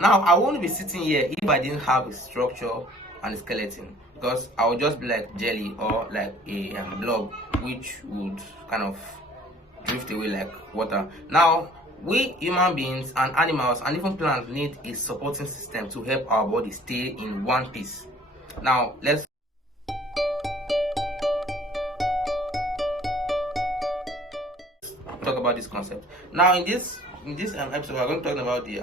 Now I won't be sitting here if I didn't have a structure and a skeleton, because I would just be like jelly or like a blob which would kind of drift away like water. Now we human beings and animals and even plants need a supporting system to help our body stay in one piece. Now let's talk about this concept. Now in this episode, we're going to talk about the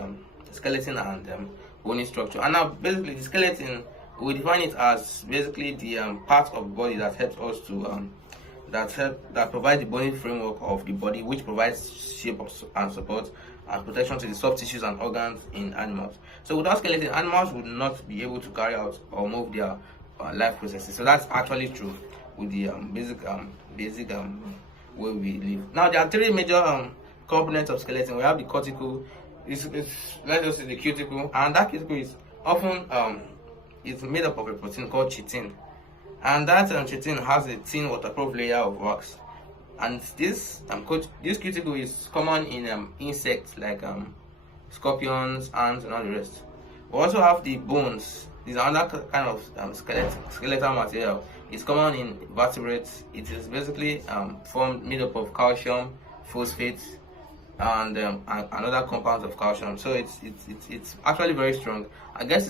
skeleton and bony structure. And now basically the skeleton, we define it as basically the part of the body that helps us to that provides the bony framework of the body, which provides shape and support and protection to the soft tissues and organs in animals. So without skeleton, animals would not be able to carry out or move their life processes. So that's actually true with the basic way we live. Now there are three major components of skeleton. We have the cortical, it's let's just say the cuticle, and that cuticle is often it's made up of a protein called chitin, and that chitin has a thin waterproof layer of wax. And this cuticle is common in insects like scorpions, ants, and all the rest. We also have the bones. These are another kind of skeletal material. It's common in vertebrates. It is basically made up of calcium, phosphate, and other compounds of calcium. So it's actually very strong. I guess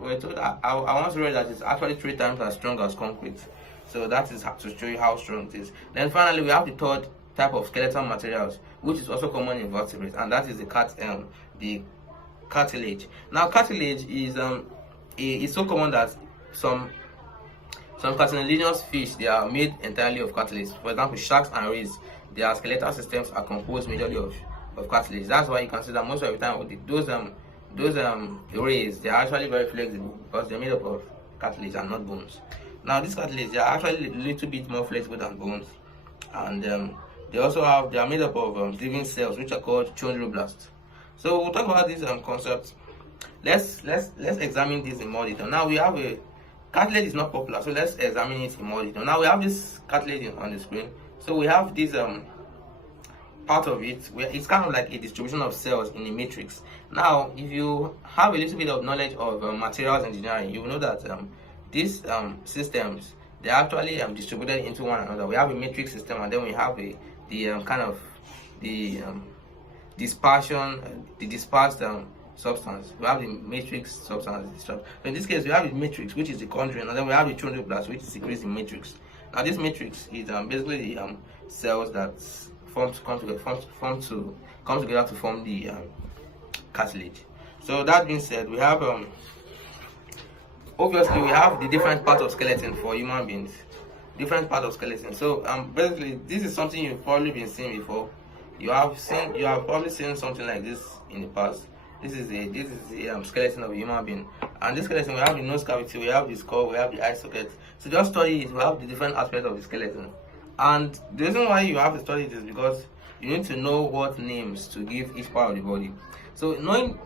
we're told, I once read that it's actually 3 times as strong as concrete. So that is to show you how strong it is. Then finally we have the third type of skeletal materials, which is also common in vertebrates, and that is the cartilage. Now cartilage is so common that some cartilaginous fish, they are made entirely of cartilage. For example, sharks and rays, their skeletal systems are composed majorly of cartilage. That's why you can see that most of the time those rays, they are actually very flexible because they're made up of cartilage and not bones. Now these cartilage, they are actually a little bit more flexible than bones, and they are made up of living cells which are called chondroblasts. So we'll talk about this concept. Let's examine this in more detail. Now we have cartilage is not popular, so let's examine it in more detail. Now we have this cartilage on the screen. So we have this part of it where it's kind of like a distribution of cells in a matrix. Now if you have a little bit of knowledge of materials engineering, you will know that these systems, they're actually distributed into one another. We have a matrix system, and then we have the dispersed substance. We have the matrix substance. So in this case, we have the matrix, which is the chondrion, and then we have the chondroblast, which secretes the matrix. Now this matrix is basically the cells that come together to form the cartilage. So that being said, we have obviously we have the different parts of skeleton for human beings. Different part of skeleton. So basically this is something you've probably been seeing before. You have probably seen something like this in the past. This is a skeleton of a human being. And this skeleton, we have the nose cavity, we have the skull, we have the eye socket. So just study it, we have the different aspects of the skeleton. And the reason why you have to study it is because you need to know what names to give each part of the body. So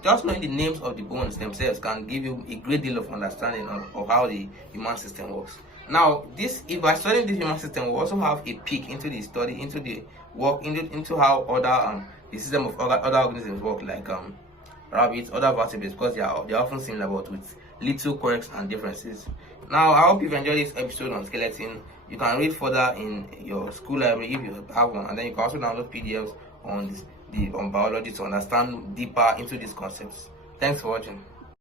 just knowing the names of the bones themselves can give you a great deal of understanding of how the human system works. Now, if by studying the human system, we also have a peek into the study, into the work, into how the system of other organisms work, like rabbits, other vertebrates, because they are often similar but with little quirks and differences. Now, I hope you've enjoyed this episode on skeleton. You can read further in your school library if you have one, and then you can also download PDFs on biology to understand deeper into these concepts. Thanks for watching.